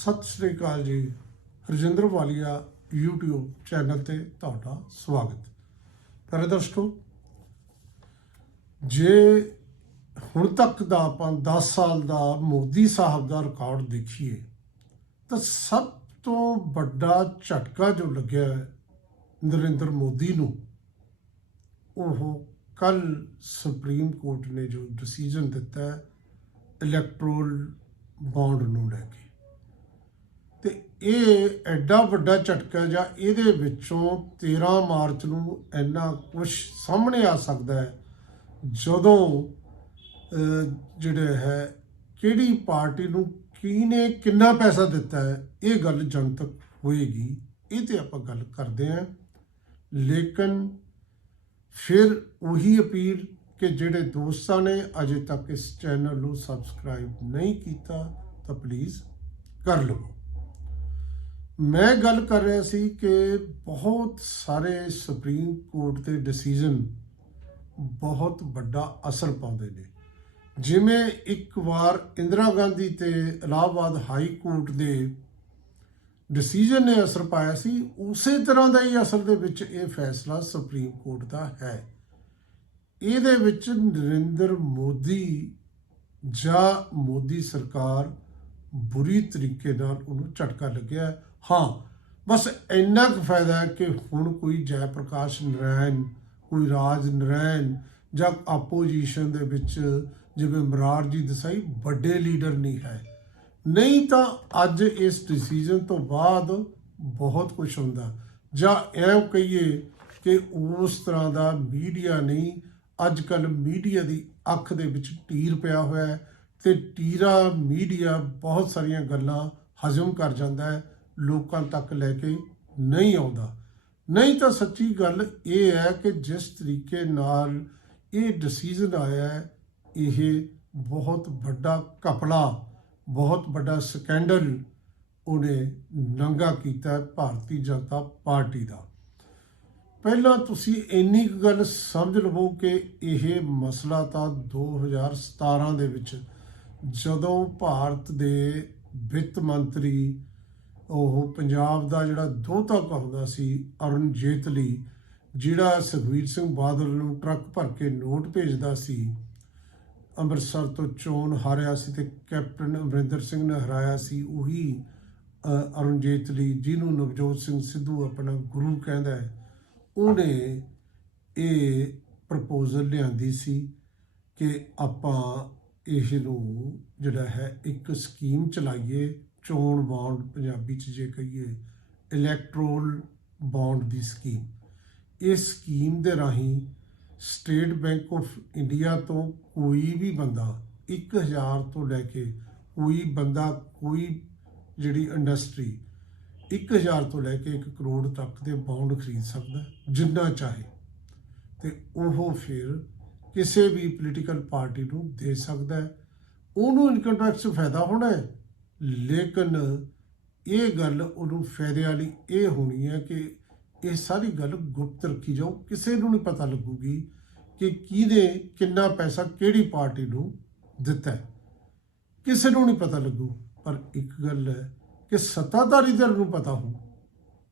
ਸਤਿ ਸ੍ਰੀ ਅਕਾਲ ਜੀ। ਰਜਿੰਦਰ ਵਾਲੀਆ YouTube channel ਤੇ ਤੁਹਾਡਾ ਸਵਾਗਤ। ਪਿਆਰੇ ਦਰਸ਼ਕੋ, ਜੇ ਹੁਣ ਤੱਕ ਦਾ ਆਪਾਂ 10 ਸਾਲ ਦਾ ਮੋਦੀ ਸਾਹਿਬ ਦਾ ਰਿਕਾਰਡ ਦੇਖੀਏ, ਤਾਂ ਸਭ ਤੋਂ ਵੱਡਾ ਝਟਕਾ ਜੋ ਲੱਗਿਆ ਨਰਿੰਦਰ ਮੋਦੀ ਨੂੰ, ਉਹ ਕੱਲ ਸੁਪਰੀਮ ਕੋਰਟ ਨੇ ਜੋ ਡਿਸੀਜਨ ਦਿੱਤਾ ਇਲੈਕਟ੍ਰੋਲ ਇਲੈਕਟਰਲ ਬੌਂਡ ਨੂੰ ਲੈ ਕੇ। ਤੇ ਇਹ ਐਡਾ ਵੱਡਾ ਝਟਕਾ ਜਾਂ ਇਹਦੇ ਵਿੱਚੋਂ 13 ਮਾਰਚ ਨੂੰ ਇੰਨਾ ਕੁਝ ਸਾਹਮਣੇ ਆ ਸਕਦਾ ਹੈ ਜਦੋਂ ਅਹ, ਜਿਹੜੇ ਹੈ ਕਿਹੜੀ ਪਾਰਟੀ ਨੂੰ ਕਿਹਨੇ ਕਿੰਨਾ ਪੈਸਾ ਦਿੱਤਾ ਹੈ ਇਹ ਗੱਲ ਜਨਤਕ ਹੋਏਗੀ। ਇਹ ਤੇ ਆਪਾਂ ਗੱਲ ਕਰਦੇ ਹਾਂ। ਲੇਕਿਨ ਫਿਰ ਉਹੀ ਅਪੀਲ ਕਿ ਜਿਹੜੇ ਦੋਸਤਾਂ ਨੇ ਅਜੇ ਤੱਕ ਇਸ ਚੈਨਲ ਨੂੰ ਸਬਸਕ੍ਰਾਈਬ ਨਹੀਂ ਕੀਤਾ ਤਾਂ ਪਲੀਜ਼ ਕਰ ਲਵੋ। ਮੈਂ ਗੱਲ ਕਰ ਰਿਹਾ ਸੀ ਕਿ ਬਹੁਤ ਸਾਰੇ ਸੁਪਰੀਮ ਕੋਰਟ ਦੇ ਡਿਸੀਜਨ ਬਹੁਤ ਵੱਡਾ ਅਸਰ ਪਾਉਂਦੇ ਨੇ। ਜਿਵੇਂ ਇੱਕ ਵਾਰ ਇੰਦਰਾ ਗਾਂਧੀ ਤੇ ਇਲਾਹਾਬਾਦ ਹਾਈ ਕੋਰਟ ਦੇ ਡਿਸੀਜਨ ਨੇ ਅਸਰ ਪਾਇਆ ਸੀ, ਉਸੇ ਤਰ੍ਹਾਂ ਦਾ ਹੀ ਅਸਰ ਦੇ ਵਿੱਚ ਇਹ ਫੈਸਲਾ ਸੁਪਰੀਮ ਕੋਰਟ ਦਾ ਹੈ। ਇਹਦੇ ਵਿੱਚ ਨਰਿੰਦਰ ਮੋਦੀ ਜਾਂ ਮੋਦੀ ਸਰਕਾਰ ਬੁਰੀ ਤਰੀਕੇ ਨਾਲ ਉਹਨੂੰ ਝਟਕਾ ਲੱਗਿਆ। ਹਾਂ, ਬਸ ਇੰਨਾ ਕੁ ਫਾਇਦਾ ਕਿ ਹੁਣ ਕੋਈ ਜੈ ਪ੍ਰਕਾਸ਼ ਨਰਾਇਣ ਕੋਈ ਰਾਜ ਨਰਾਇਣ ਜਾਂ ਆਪੋਜੀਸ਼ਨ ਦੇ ਵਿੱਚ ਜਿਵੇਂ ਮਰਾਰ ਜੀ ਦੇਸਾਈ ਵੱਡੇ ਲੀਡਰ ਨਹੀਂ ਹੈ। ਨਹੀਂ ਤਾਂ ਅੱਜ ਇਸ ਡਿਸੀਜਨ ਤੋਂ ਬਾਅਦ ਬਹੁਤ ਕੁਝ ਹੁੰਦਾ। ਜਾਂ ਐਂ ਕਹੀਏ ਕਿ ਉਸ ਤਰ੍ਹਾਂ ਦਾ ਮੀਡੀਆ ਨਹੀਂ ਅੱਜ ਕੱਲ ਮੀਡੀਆ ਦੀ ਅੱਖ ਦੇ ਵਿੱਚ ਟੀਰ ਪਿਆ ਹੋਇਆ ਹੈ ਤੇ ਟੀਰਾ ਮੀਡੀਆ ਬਹੁਤ ਸਾਰੀਆਂ ਗੱਲਾਂ ਹਜ਼ਮ ਕਰ ਜਾਂਦਾ ਹੈ। ਲੋਕਾਂ ਤੱਕ ਲੈ ਕੇ ਨਹੀਂ ਆਉਂਦਾ। ਨਹੀਂ ਤਾਂ ਸੱਚੀ ਗੱਲ ਇਹ ਹੈ ਕਿ ਜਿਸ ਤਰੀਕੇ ਨਾਲ ਇਹ ਡਿਸੀਜਨ ਆਇਆ ਹੈ, ਇਹ ਬਹੁਤ ਵੱਡਾ ਕਪੜਾ ਬਹੁਤ ਵੱਡਾ ਸਕੈਂਡਲ ਉਹਨੇ ਨੰਗਾ ਕੀਤਾ ਭਾਰਤੀ ਜਨਤਾ ਪਾਰਟੀ ਦਾ। ਪਹਿਲਾਂ ਤੁਸੀਂ ਇੰਨੀ ਕੁ ਗੱਲ ਸਮਝ ਲਵੋ ਕਿ ਇਹ ਮਸਲਾ ਤਾਂ 2017 ਦੇ ਵਿੱਚ ਜਦੋਂ ਭਾਰਤ ਦੇ ਵਿੱਤ ਮੰਤਰੀ ਉਹ ਪੰਜਾਬ ਦਾ ਜਿਹੜਾ ਦੋਹਤਾ ਕਹਿੰਦਾ ਸੀ ਅਰੁਣ ਜੇਤਲੀ, ਜਿਹੜਾ ਸੁਖਵੀਰ ਸਿੰਘ ਬਾਦਲ ਨੂੰ ਟਰੱਕ ਭਰ ਕੇ ਨੋਟ ਭੇਜਦਾ ਸੀ, ਅੰਮ੍ਰਿਤਸਰ ਤੋਂ ਚੋਣ ਹਾਰਿਆ ਸੀ ਤੇ ਕੈਪਟਨ ਅਮਰਿੰਦਰ ਸਿੰਘ ਨੇ ਹਰਾਇਆ ਸੀ, ਉਹੀ ਅਰੁਣ ਜੇਤਲੀ ਜਿਹਨੂੰ ਨਵਜੋਤ ਸਿੰਘ ਸਿੱਧੂ ਆਪਣਾ ਗੁਰੂ ਕਹਿੰਦਾ ਹੈ, ਉਹਨੇ ਇਹ ਪ੍ਰਪੋਜ਼ਲ ਲਿਆਂਦੀ ਸੀ ਕਿ ਆਪਾਂ ਇਹ ਨੂੰ ਜਿਹੜਾ ਹੈ ਇੱਕ ਸਕੀਮ ਚਲਾਈਏ ਚੋਣ ਬੌਂਡ ਪੰਜਾਬੀ ਚ ਜੇ ਕਹੀਏ ਇਲੈਕਟ੍ਰੋਲ ਬੌਂਡ ਦੀ ਸਕੀਮ ਇਸ ਸਕੀਮ ਦੇ ਰਾਹੀਂ ਸਟੇਟ ਬੈਂਕ ਆਫ ਇੰਡੀਆ ਤੋਂ ਕੋਈ ਵੀ ਬੰਦਾ 1000 ਤੋਂ ਲੈ ਕੇ ਕੋਈ ਬੰਦਾ, ਕੋਈ ਜਿਹੜੀ ਇੰਡਸਟਰੀ 1000 ਤੋਂ ਲੈ ਕੇ 1 ਕਰੋੜ ਤੱਕ ਦੇ ਬੌਂਡ ਖਰੀਦ ਸਕਦਾ, ਜਿੰਨਾ ਚਾਹੇ। ਤੇ ਉਹ ਫਿਰ ਕਿਸੇ ਵੀ ਪੋਲੀਟੀਕਲ ਪਾਰਟੀ ਨੂੰ ਦੇ ਸਕਦਾ ਉਹਨੂੰ ਇਨਕਮ ਟੈਕਸ ਫਾਇਦਾ ਹੋਣਾ ਹੈ? ਲੇਕਿਨ ਇਹ ਗੱਲ ਉਹਨੂੰ ਫਾਇਦੇ ਵਾਲੀ ਇਹ ਹੋਣੀ ਹੈ ਕਿ ਇਹ ਸਾਰੀ ਗੱਲ ਗੁਪਤ ਰੱਖੀ ਜਾਓ ਕਿਸੇ ਨੂੰ ਨਹੀਂ ਪਤਾ ਲੱਗੂਗੀ ਕਿ ਕਿਹਦੇ ਕਿੰਨਾ ਪੈਸਾ ਕਿਹੜੀ ਪਾਰਟੀ ਨੂੰ ਦਿੱਤਾ ਹੈ। ਕਿਸੇ ਨੂੰ ਨਹੀਂ ਪਤਾ ਲੱਗੂ, ਪਰ ਇੱਕ ਗੱਲ ਹੈ ਕਿ ਸੱਤਾਧਾਰੀ ਧਿਰ ਨੂੰ ਪਤਾ ਹੋ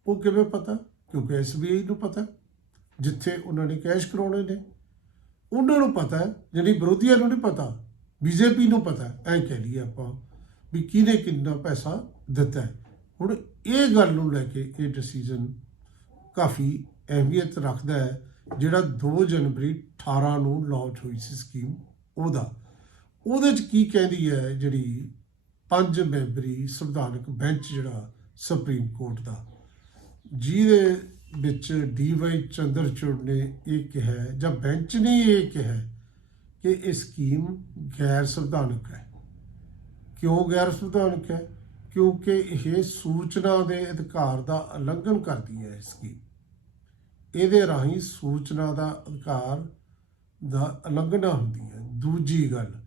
ਉਹ ਕਿਵੇਂ ਪਤਾ? ਕਿਉਂਕਿ ਐਸਬੀਆਈ ਨੂੰ ਪਤਾ ਜਿੱਥੇ ਉਹਨਾਂ ਨੇ ਕੈਸ਼ ਕਰਾਉਣੇ ਨੇ। ਉਹਨਾਂ ਨੂੰ ਪਤਾ ਹੈ, ਜਿਹੜੀ ਵਿਰੋਧੀਆਂ ਨੂੰ ਨਹੀਂ ਪਤਾ ਬੀਜੇਪੀ ਨੂੰ ਪਤਾ ਐ ਕਹਿ ਲਈਏ ਆਪਾਂ ਵੀ ਕਿਹਨੇ ਕਿੰਨਾ ਪੈਸਾ ਦਿੱਤਾ ਹੈ। ਹੁਣ ਇਹ ਗੱਲ ਨੂੰ ਲੈ ਕੇ ਇਹ ਡਿਸੀਜਨ ਕਾਫੀ ਅਹਿਮੀਅਤ ਰੱਖਦਾ ਹੈ, ਜਿਹੜਾ 2 ਜਨਵਰੀ 18 ਨੂੰ ਲਾਂਚ ਹੋਈ ਸੀ ਸਕੀਮ ਉਹਦਾ। ਉਹਦੇ ਚ ਕੀ ਕਹਿੰਦੀ ਹੈ ਜਿਹੜੀ ਪੰਜ ਮੈਂਬਰੀ ਸੰਵਿਧਾਨਕ ਬੈਂਚ ਜਿਹੜਾ ਸੁਪਰੀਮ ਕੋਰਟ ਦਾ। ਜਿਹਦੇ ਵਿੱਚ ਡੀਵਾਈ ਚੰਦਰਚੂੜ ਨੇ ਇਹ ਕਿਹਾ ਜਾਂ ਬੈਂਚ ਨੇ ਇਹ ਕਿਹਾ ਕਿ ਇਹ ਸਕੀਮ ਗੈਰ ਸੰਵਿਧਾਨਕ ਹੈ। ਕਿਉਂ ਗੈਰ ਸੰਵਿਧਾਨਕ ਹੈ? ਕਿਉਂਕਿ ਇਹ ਸੂਚਨਾ ਦੇ ਅਧਿਕਾਰ ਦਾ ਉਲੰਘਣ ਕਰਦੀ ਹੈ ਇਹ ਸਕੀਮ ਇਹਦੇ ਰਾਹੀਂ ਸੂਚਨਾ ਦਾ ਅਧਿਕਾਰ ਦਾ ਉਲੰਘਣਾ ਹੁੰਦੀ ਹੈ। ਦੂਜੀ ਗੱਲ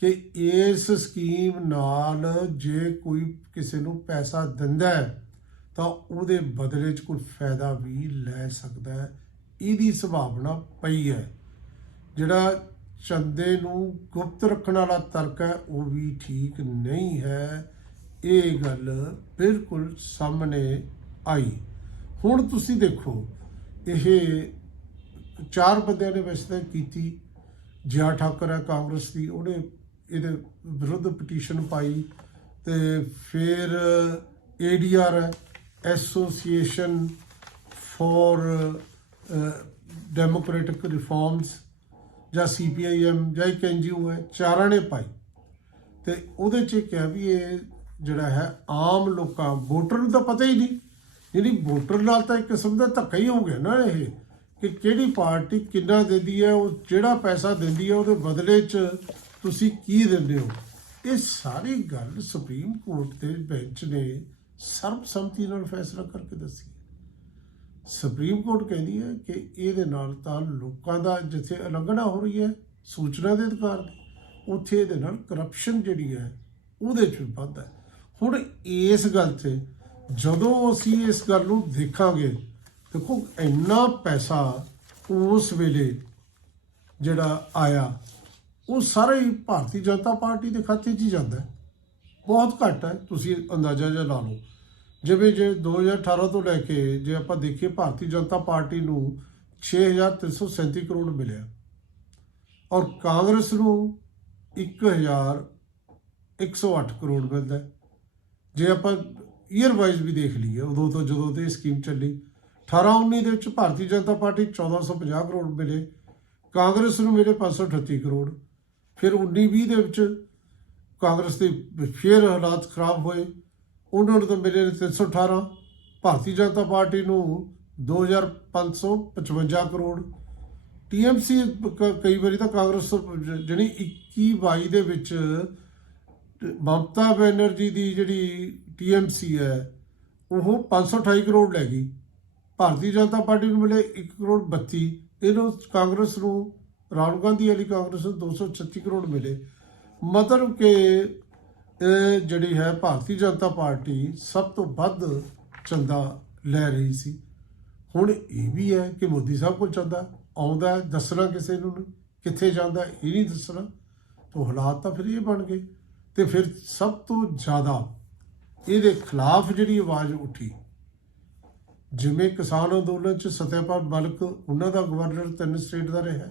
ਕਿ ਇਸ ਸਕੀਮ ਨਾਲ ਜੇ ਕੋਈ ਕਿਸੇ ਨੂੰ ਪੈਸਾ ਦਿੰਦਾ ਹੈ, ਤਾਂ ਉਹਦੇ ਬਦਲੇ 'ਚ ਕੋਈ ਫਾਇਦਾ ਵੀ ਲੈ ਸਕਦਾ ਹੈ। ਇਹਦੀ ਸੰਭਾਵਨਾ ਪਈ ਹੈ। ਜਿਹੜਾ ਚੰਦੇ ਨੂੰ ਗੁਪਤ ਰੱਖਣ ਵਾਲਾ ਤਰਕ ਹੈ, ਉਹ ਵੀ ਠੀਕ ਨਹੀਂ ਹੈ। ਇਹ ਗੱਲ ਬਿਲਕੁਲ ਸਾਹਮਣੇ ਆਈ। ਹੁਣ ਤੁਸੀਂ ਦੇਖੋ, ਇਹ ਚਾਰ ਬੰਦਿਆਂ ਨੇ ਵੈਸੇ ਤਾਂ ਕੀਤੀ। ਜਿਆ ਠਾਕਰ ਹੈ ਕਾਂਗਰਸ ਦੀ, ਉਹਨੇ ਇਹਦੇ ਵਿਰੁੱਧ ਪਟੀਸ਼ਨ ਪਾਈ ਤੇ ਫਿਰ ਏਡੀਆਰ ਹੈ ਐਸੋਸੀਏਸ਼ਨ ਫॉर ਡੈਮੋਕ੍ਰੈਟਿਕ ਰਿਫਾਰਮਸ ਜਾਂ ਸੀਪੀਆਈਐਮ ਜਾਂ ਇੱਕ ਐਨਜੀਓ ਹੈ, ਚਾਰਾਂ ਨੇ ਪਾਈ। ਤੇ ਉਹਦੇ 'ਚ ਇਹ ਕਿਹਾ ਵੀ ਇਹ ਜਿਹੜਾ ਹੈ, ਆਮ ਲੋਕਾਂ, ਵੋਟਰ ਨੂੰ ਤਾਂ ਪਤਾ ਹੀ ਨਹੀਂ। ਜਿਹੜੀ ਵੋਟਰ ਨਾਲ ਤਾਂ ਇੱਕ ਕਿਸਮ ਦਾ ਧੱਕਾ ਹੀ ਹੋ ਗਿਆ ਨਾ ਇਹ, ਕਿ ਕਿਹੜੀ ਪਾਰਟੀ ਕਿੰਨਾ ਦਿੰਦੀ ਹੈ, ਉਹ ਜਿਹੜਾ ਪੈਸਾ ਦਿੰਦੀ ਹੈ, ਉਹਦੇ ਬਦਲੇ 'ਚ ਤੁਸੀਂ ਕੀ ਦਿੰਦੇ ਹੋ? ਇਹ ਸਾਰੀ ਗੱਲ ਸੁਪਰੀਮ ਕੋਰਟ ਦੇ ਬੈਂਚ ਨੇ ਸਰਬਸੰਮਤੀ ਨਾਲ ਫੈਸਲਾ ਕਰਕੇ ਦੱਸੀ। ਸੁਪਰੀਮ ਕੋਰਟ ਕਹਿੰਦੀ ਹੈ ਕਿ ਇਹਦੇ ਨਾਲ ਤਾਂ ਲੋਕਾਂ ਦਾ ਜਿੱਥੇ ਉਲੰਘਣਾ ਹੋ ਰਹੀ ਹੈ, ਸੂਚਨਾ ਦੇ ਅਧਿਕਾਰ ਦੀ, ਉੱਥੇ ਇਹਦੇ ਨਾਲ ਕਰਪਸ਼ਨ ਜਿਹੜੀ ਹੈ, ਉਹਦੇ ਚ ਵੱਧ ਹੈ। ਹੁਣ ਇਸ ਗੱਲ ਤੇ ਜਦੋਂ ਅਸੀਂ ਇਸ ਗੱਲ ਨੂੰ ਦੇਖਾਂਗੇ, ਦੇਖੋ ਇੰਨਾ ਪੈਸਾ ਉਸ ਵੇਲੇ ਜਿਹੜਾ ਆਇਆ, ਉਹ ਸਾਰੇ ਹੀ ਭਾਰਤੀ ਜਨਤਾ ਪਾਰਟੀ ਦੇ ਖਾਤੇ 'ਚ ਹੀ ਜਾਂਦਾ ਬਹੁਤ ਘੱਟ ਹੈ, ਤੁਸੀਂ ਅੰਦਾਜ਼ਾ ਜਿਹਾ ਲਾ ਲਓ। ਜਿਵੇਂ ਜੇ 2018 ਤੋਂ ਲੈ ਕੇ ਜੇ ਆਪਾਂ ਦੇਖੀਏ ਭਾਰਤੀ ਜਨਤਾ ਪਾਰਟੀ ਨੂੰ 6337 ਕਰੋੜ ਮਿਲਿਆ। ਔਰ ਕਾਂਗਰਸ ਨੂੰ 1108 ਕਰੋੜ ਮਿਲਦਾ ਜੇ ਆਪਾਂ ਈਅਰ ਵਾਈਜ਼ ਵੀ ਦੇਖ ਲਈਏ, ਉਦੋਂ ਤੋਂ ਜਦੋਂ ਤੇ ਇਹ ਸਕੀਮ ਚੱਲੀ 18 19 ਦੇ ਵਿੱਚ ਭਾਰਤੀ ਜਨਤਾ ਪਾਰਟੀ 1450 ਕਰੋੜ ਮਿਲੇ, ਕਾਂਗਰਸ ਨੂੰ ਮਿਲੇ 538 ਕਰੋੜ। ਫਿਰ 19 20 ਦੇ ਵਿੱਚ ਕਾਂਗਰਸ ਦੇ ਫਿਰ ਹਾਲਾਤ ਖਰਾਬ ਹੋਏ। ਉਹਨਾਂ ਨੂੰ ਤਾਂ ਮਿਲੇ ਨੇ 318 ਭਾਰਤੀ ਜਨਤਾ ਪਾਰਟੀ ਨੂੰ 2555 ਕਰੋੜ ਟੀਐਮਸੀ ਕਈ ਵਾਰੀ ਤਾਂ ਕਾਂਗਰਸ ਤੋਂ ਜ- ਜਿਹੜੀ 21 22 ਦੇ ਵਿੱਚ ਮਮਤਾ ਬੈਨਰਜੀ ਦੀ ਜਿਹੜੀ ਟੀਐਮਸੀ ਹੈ, ਉਹ 528 ਕਰੋੜ ਲੈ ਗਈ। ਭਾਰਤੀ ਜਨਤਾ ਪਾਰਟੀ ਨੂੰ ਮਿਲੇ 1 ਕਰੋੜ 32 ਇਹਨੂੰ ਕਾਂਗਰਸ ਨੂੰ, ਰਾਹੁਲ ਗਾਂਧੀ ਵਾਲੀ ਕਾਂਗਰਸ ਨੂੰ 236 ਕਰੋੜ ਮਿਲੇ। ਮਤਲਬ ਕਿ ਇਹ ਜਿਹੜੀ ਹੈ ਭਾਰਤੀ ਜਨਤਾ ਪਾਰਟੀ ਸਭ ਤੋਂ ਵੱਧ ਚੰਦਾ ਲੈ ਰਹੀ ਸੀ। ਹੁਣ ਇਹ ਵੀ ਹੈ ਕਿ ਮੋਦੀ ਸਾਹਿਬ ਕੋਲ ਚੰਦਾ ਆਉਂਦਾ ਦੱਸਣਾ ਕਿਸੇ ਨੂੰ ਨਹੀਂ, ਕਿੱਥੇ ਜਾਂਦਾ ਇਹ ਨਹੀਂ ਦੱਸਣਾ। ਤਾਂ ਹਾਲਾਤ ਤਾਂ ਫਿਰ ਇਹ ਬਣ ਗਏ। ਤੇ ਫਿਰ ਸਭ ਤੋਂ ਜ਼ਿਆਦਾ ਇਹਦੇ ਖਿਲਾਫ ਜਿਹੜੀ ਆਵਾਜ਼ ਉੱਠੀ, ਜਿਵੇਂ ਕਿਸਾਨ ਅੰਦੋਲਨ ਚ ਸਤਿਆਪਾਲ ਮਲਕ ਉਹਨਾਂ ਦਾ ਗਵਰਨਰ ਤਿੰਨ ਸਟੇਟ ਦਾ ਰਿਹਾ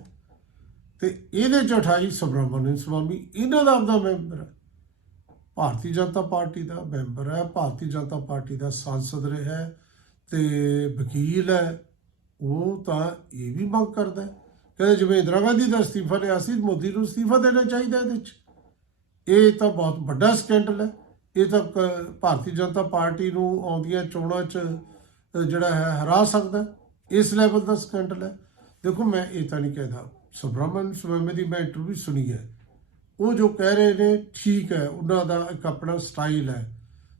ਤੇ ਇਹਦੇ ਚ 28 ਸੁਬਰਾਮਨਿਅਨ ਸਵਾਮੀ, ਇਹਨਾਂ ਦਾ ਆਪਦਾ ਮੈਂਬਰ ਹੈ। ਭਾਰਤੀ ਜਨਤਾ ਪਾਰਟੀ ਦਾ ਮੈਂਬਰ ਹੈ, ਭਾਰਤੀ ਜਨਤਾ ਪਾਰਟੀ ਦਾ ਸੰਸਦ ਰਿਹਾ ਹੈ ਤੇ ਵਕੀਲ ਹੈ, ਉਹ ਤਾਂ ਇਹ ਵੀ ਮੰਗ ਕਰਦਾ ਕਹਿੰਦੇ ਜਿਵੇਂ ਇੰਦਰਾ ਗਾਂਧੀ ਦਾ ਅਸਤੀਫਾ ਲਿਆ ਸੀ, ਮੋਦੀ ਨੂੰ ਅਸਤੀਫਾ ਦੇਣਾ ਚਾਹੀਦਾ ਇਹਦੇ ਵਿੱਚ। ਇਹ ਤਾਂ ਬਹੁਤ ਵੱਡਾ ਸਕੈਂਡਲ ਹੈ। ਇਹ ਤਾਂ ਕ- ਭਾਰਤੀ ਜਨਤਾ ਪਾਰਟੀ ਨੂੰ ਆਉਂਦੀਆਂ ਚੋਣਾਂ 'ਚ ਜਿਹੜਾ ਹੈ, ਹਰਾ ਸਕਦਾ ਇਸ ਲੈਵਲ ਦਾ ਸਕੈਂਡਲ ਹੈ। ਦੇਖੋ, ਮੈਂ ਇਹ ਤਾਂ ਨਹੀਂ ਕਹਿੰਦਾ। ਸੁਬਰਾਮਨ ਸੁਵੈਮੇ ਦੀ ਮੈਂ ਇੰਟਰਵਿਊ ਸੁਣੀ ਹੈ। ਉਹ ਜੋ ਕਹਿ ਰਹੇ ਨੇ, ਠੀਕ ਹੈ, ਉਹਨਾਂ ਦਾ ਇੱਕ ਆਪਣਾ ਸਟਾਈਲ ਹੈ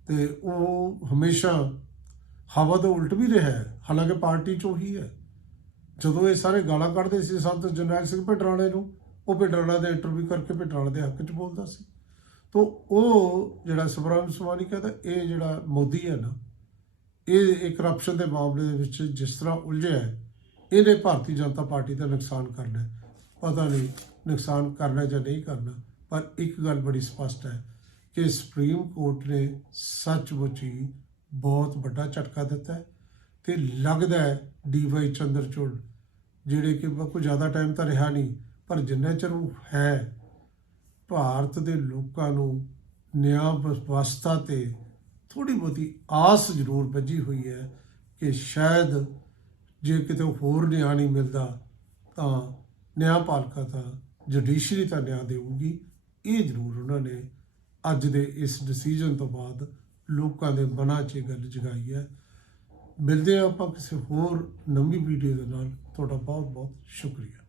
ਤੇ ਉਹ ਹਮੇਸ਼ਾ ਹਵਾ ਤੋਂ ਉਲਟ ਵੀ ਰਿਹਾ ਹੈ, ਹਾਲਾਂਕਿ ਪਾਰਟੀ ਚੋਂ ਹੀ ਹੈ। ਜਦੋਂ ਇਹ ਸਾਰੇ ਗਾਲਾਂ ਕੱਢਦੇ ਸੀ, ਸੰਤ ਜਰਨੈਲ ਸਿੰਘ ਭਿੰਡਰਾਣੇ ਨੂੰ, ਉਹ ਭਿੰਡਰਾਣਾ ਦੇ ਇੰਟਰਵਿਊ ਕਰਕੇ ਭਿੰਡਰਾਣਾ ਦੇ ਹੱਕ 'ਚ ਬੋਲਦਾ ਸੀ। ਤੋਂ ਉਹ ਜਿਹੜਾ ਸੁਬਰਾਮ ਸੁਮਾਨੀ ਕਹਿੰਦਾ, ਇਹ ਜਿਹੜਾ ਮੋਦੀ ਹੈ ਨਾ, ਇਹ ਕਰਪਸ਼ਨ ਦੇ ਮਾਮਲੇ ਦੇ ਵਿੱਚ ਜਿਸ ਤਰ੍ਹਾਂ ਉਲਝਿਆ ਹੈ, ਇਹਨੇ ਭਾਰਤੀ ਜਨਤਾ ਪਾਰਟੀ ਦਾ ਨੁਕਸਾਨ ਕਰਨਾ ਹੈ। ਪਤਾ ਨਹੀਂ ਨੁਕਸਾਨ ਕਰਨਾ ਜਾਂ ਨਹੀਂ ਕਰਨਾ, ਪਰ ਇੱਕ ਗੱਲ ਬੜੀ ਸਪਸ਼ਟ ਹੈ ਕਿ ਸੁਪਰੀਮ ਕੋਰਟ ਨੇ ਸੱਚਮੁੱਚ ਹੀ ਬਹੁਤ ਵੱਡਾ ਝਟਕਾ ਦਿੱਤਾ ਹੈ ਤੇ ਲੱਗਦਾ ਹੈ ਡੀਵਾਈ ਚੰਦਰਚੂੜ, ਜਿਹੜੇ ਕਿ ਕੋਈ ਜ਼ਿਆਦਾ ਟਾਈਮ ਤਾਂ ਰਿਹਾ ਨਹੀਂ, ਪਰ ਜਿੰਨਾ ਚਿਰ ਉਹ ਹੈ, ਭਾਰਤ ਦੇ ਲੋਕਾਂ ਨੂੰ ਨਿਆਂ ਵਿਵਸਥਾ ਤੇ ਥੋੜੀ ਬਹੁਤੀ ਆਸ ਜ਼ਰੂਰ ਵੱਜੀ ਹੋਈ ਹੈ ਕਿ ਸ਼ਾਇਦ ਜੇ ਕਿਤੇ ਹੋਰ ਨਿਆਂ ਨਹੀਂ ਮਿਲਦਾ ਤਾਂ ਨਿਆਂ ਨਿਆਂਪਾਲਿਕਾ ਤਾਂ ਜੁਡੀਸ਼ਰੀ ਤਾਂ ਨਿਆਂ ਦੇਊਗੀ, ਇਹ ਜ਼ਰੂਰ ਉਹਨਾਂ ਨੇ ਅੱਜ ਦੇ ਇਸ ਡਿਸੀਜਨ ਤੋਂ ਬਾਅਦ ਲੋਕਾਂ ਦੇ ਮਨਾਂ 'ਚ ਇਹ ਗੱਲ ਜਗਾਈ ਹੈ। ਮਿਲਦੇ ਹਾਂ ਆਪਾਂ ਕਿਸੇ ਹੋਰ ਨਵੀਂ ਵੀਡੀਓ ਦੇ ਨਾਲ। ਤੁਹਾਡਾ ਬਹੁਤ ਬਹੁਤ ਸ਼ੁਕਰੀਆ।